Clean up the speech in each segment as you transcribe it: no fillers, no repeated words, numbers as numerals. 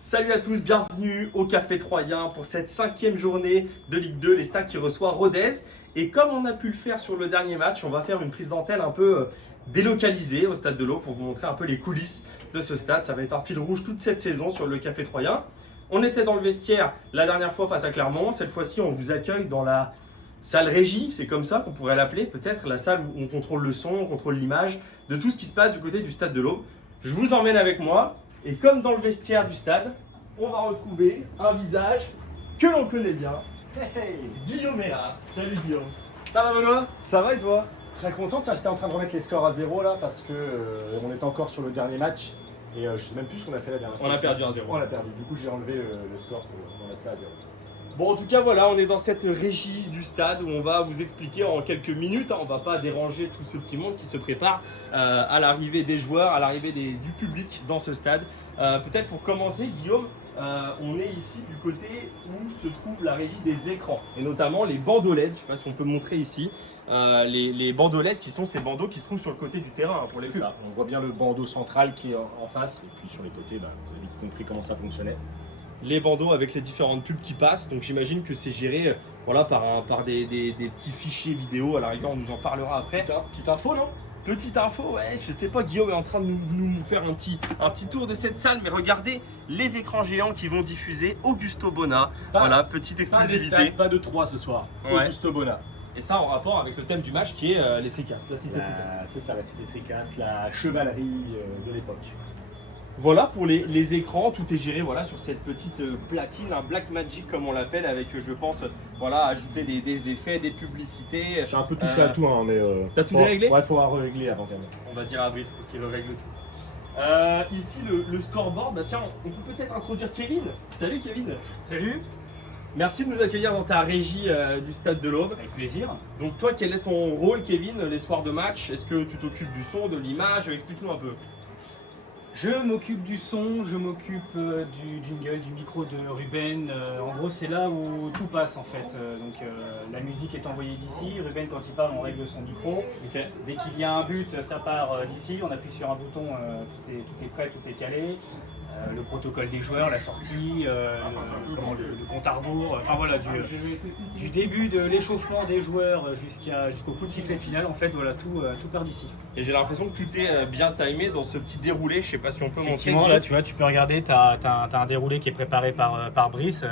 Salut à tous, bienvenue au Café Troyen pour cette 5e journée de Ligue 2, les Stades qui reçoit Rodez. Et comme on a pu le faire sur le dernier match, on va faire une prise d'antenne un peu délocalisée au Stade de l'Aube pour vous montrer un peu les coulisses de ce stade. Ça va être un fil rouge toute cette saison sur le Café Troyen. On était dans le vestiaire la dernière fois face à Clermont. Cette fois-ci, on vous accueille dans la salle régie, c'est comme ça qu'on pourrait l'appeler, peut-être la salle où on contrôle le son, on contrôle l'image de tout ce qui se passe du côté du Stade de l'Aube. Je vous emmène avec moi. Et comme dans le vestiaire du stade, on va retrouver un visage que l'on connaît bien. Hey, Guillaume Erard. Salut Guillaume. Ça va Benoît? Ça va et toi? Très content, j'étais en train de remettre les scores à zéro là parce que on est encore sur le dernier match et je sais même plus ce qu'on a fait la dernière fois. On a perdu 1-0. On l'a perdu, du coup j'ai enlevé le score pour mettre ça à zéro. Bon, en tout cas, voilà, on est dans cette régie du stade où on va vous expliquer en quelques minutes. On va pas déranger tout ce petit monde qui se prépare à l'arrivée des joueurs, à l'arrivée du public dans ce stade. Peut-être pour commencer, Guillaume, on est ici du côté où se trouve la régie des écrans et notamment les bandeaux LED. Je sais pas si on peut montrer ici. Les bandeaux LED qui sont ces bandeaux qui se trouvent sur le côté du terrain pour les C'est pubs. ça, on voit bien le bandeau central qui est en face et puis sur les côtés, vous avez vite compris comment ça fonctionnait. Les bandeaux avec les différentes pubs qui passent. Donc j'imagine que c'est géré voilà, par des petits fichiers vidéo. À la rigueur, on nous en parlera après. Petite info non? Petite info, ouais, je sais pas, Guillaume est en train de nous faire un petit tour de cette salle, mais regardez les écrans géants qui vont diffuser Augusto Bona. Voilà, petite exclusivité. Pas de 3 ce soir, Ouais. Augusto Bona. Et ça en rapport avec le thème du match qui est les Tricasses, la cité Tricasses. C'est ça, la cité Tricasse, la chevalerie de l'époque. Voilà pour les écrans, tout est géré voilà, sur cette petite platine, un Black Magic comme on l'appelle, avec je pense voilà, ajouter des effets, des publicités. J'ai un peu touché à tout, hein, mais. T'as tout déréglé? Ouais, faut régler avant quand même. On va dire à Brice pour qu'il règle tout. Ici le scoreboard, bah tiens, on peut peut-être introduire Kevin. Salut Kevin. Salut, Merci de nous accueillir dans ta régie du Stade de l'Aube. avec plaisir. Donc toi, quel est ton rôle Kevin les soirs de match? Est-ce que tu t'occupes du son, de l'image? Explique-nous un peu. Je m'occupe du son, je m'occupe du jingle, du micro de Ruben. En gros, c'est là où tout passe en fait. La musique est envoyée d'ici. Ruben, quand il parle, on règle son micro. Ok. Dès qu'il y a un but, ça part d'ici. On appuie sur un bouton, tout est prêt, tout est calé. Le protocole des joueurs, la sortie, le compte à rebours, enfin voilà, du début de l'échauffement des joueurs jusqu'au coup de sifflet final, en fait, voilà, tout part d'ici. Et j'ai l'impression que tout est bien timé dans ce petit déroulé. Je sais pas si on peut montrer. Effectivement, là, tu vois, tu peux regarder, tu as un déroulé qui est préparé par Brice,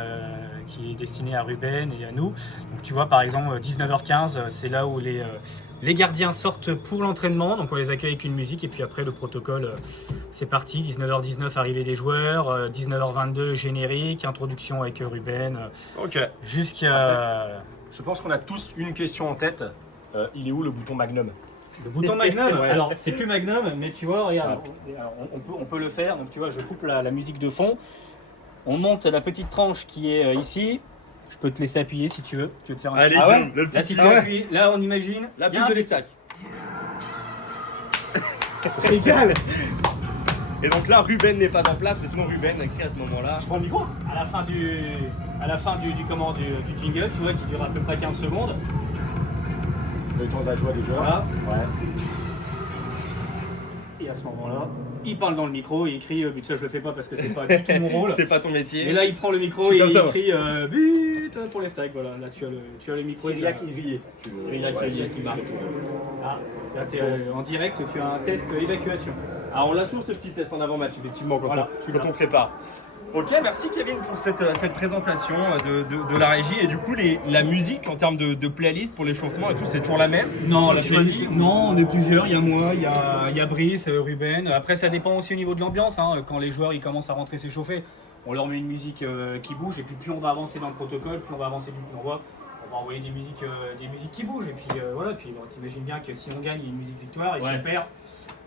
qui est destiné à Ruben et à nous. Donc, tu vois, par exemple, 19h15, c'est là où les gardiens sortent pour l'entraînement. Donc, on les accueille avec une musique. Et puis après, le protocole, c'est parti. 19h19, arrivée des joueurs. 19h22, générique. Introduction avec Ruben. Ok. Jusqu'à... Je pense qu'on a tous une question en tête. Il est où le bouton Magnum? Le bouton Magnum, Ouais. alors c'est plus Magnum, mais tu vois, regarde, on peut le faire. Donc tu vois, je coupe la musique de fond. On monte la petite tranche qui est ici. Je peux te laisser appuyer si tu veux. Tu veux te faire un Allez, petit- Guillaume, le petit Là, si tu kick. appuies, là on imagine. La il y a bulle un de but. l'estac. Régale. Et donc là, Ruben n'est pas en place, mais sinon Ruben a écrit à ce moment-là. Je prends le micro? À la fin du jingle, tu vois, qui dure à peu près 15 secondes. Le temps de la joie des joueurs. Voilà. Ouais. Et à ce moment-là, il parle dans le micro, il écrit but. Ça, je le fais pas parce que c'est pas du tout mon rôle. C'est pas ton métier. Mais là, il prend le micro Je suis et comme il ça, moi. écrit but pour les stacks. Voilà, là tu as le micro. Cyriac Ivrier. Cyriac Ivrier qui marque. Ah, là, t'es, en direct, tu as un test évacuation. Ah, on a toujours ce petit test en avant-match, effectivement, quand, Voilà. quand on prépare. Ok, merci Kevin pour cette présentation de la régie. Et du coup, la musique en termes de playlist pour l'échauffement et tout, c'est toujours la même? Non, la choisie non, on est plusieurs. Il y a moi, il y a Brice, Ruben. Après, ça dépend aussi au niveau de l'ambiance. Hein. Quand les joueurs ils commencent à rentrer s'échauffer, on leur met une musique qui bouge. Et puis, plus on va avancer dans le protocole, plus on va avancer, plus on va envoyer des musiques qui bougent. Et puis voilà. Puis t'imagines bien que si on gagne, il y a une musique victoire. Et si Ouais. on perd,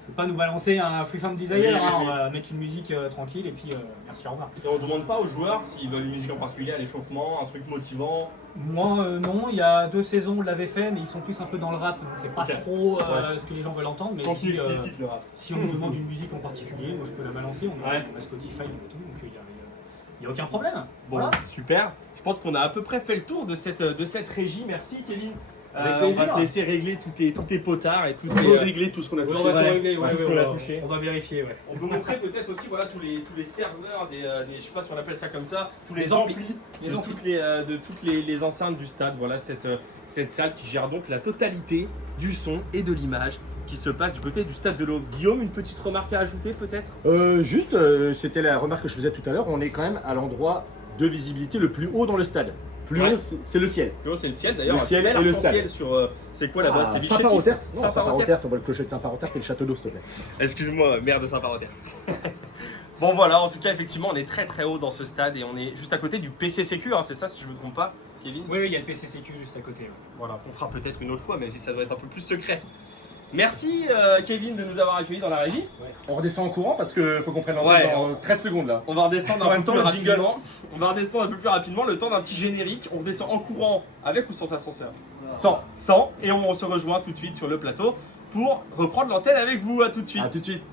je ne vais pas nous balancer un Free From Desire. Oui, hein. oui, On oui. va mettre une musique tranquille. Et puis merci, au revoir. Et on ne demande pas aux joueurs s'ils veulent une musique en particulier à l'échauffement, un truc motivant. Moi, non, il y a 2 saisons, on l'avait fait, mais ils sont plus un peu dans le rap, donc c'est pas Ok. trop Ouais. ce que les gens veulent entendre. Mais Contenu si, explicite, le rap. si on nous demande une musique en particulier, moi je peux la balancer, on a, Ouais. on a Spotify et tout, donc il n'y a aucun problème. Bon, Voilà. super. Je pense qu'on a à peu près fait le tour de cette régie. Merci Kevin Avec On va plaisir. te laisser régler tous tes potards et tous On ces. va régler tout ce qu'on a Ouais, touché. on va tout Ouais. régler, ouais, Tout ce ouais, qu'on a ouais. touché. On va vérifier, ouais. On peut montrer peut-être aussi voilà, tous les serveurs, je sais pas si on appelle ça comme ça, tous les Les amplis amplis. de toutes les enceintes du stade. Voilà cette salle qui gère donc la totalité du son et de l'image qui se passe du côté du stade de l'Aube. Guillaume, une petite remarque à ajouter peut-être? C'était la remarque que je faisais tout à l'heure, on est quand même à l'endroit de visibilité le plus haut dans le stade. Plus Ouais. haut, c'est le ciel. Plus haut, c'est le ciel d'ailleurs. Le ciel un bel et le arc-en-ciel sur. C'est quoi là-bas? C'est Vichétif. Saint-Parotert. Saint-Parotert. On voit le clocher de Saint-Parotert et le château d'eau, s'il te plaît. Excuse-moi, maire de Saint-Parotert. Bon voilà, en tout cas effectivement on est très très haut dans ce stade et on est juste à côté du PC Sécu, hein, c'est ça si je me trompe pas, Kevin? Oui, il y a le PCCQ juste à côté. Ouais. Voilà, on fera peut-être une autre fois, même si ça doit être un peu plus secret. Merci Kevin de nous avoir accueillis dans la régie. On redescend en courant parce qu'il faut qu'on prenne l'antenne Ouais, dans 13 secondes là. On va redescendre En un même peu temps, plus le jingle. rapidement. On va redescendre un peu plus rapidement, le temps d'un petit générique. On redescend en courant avec ou sans ascenseur? Sans. Et on se rejoint tout de suite sur le plateau pour reprendre l'antenne avec vous. À tout de suite. A tout de suite.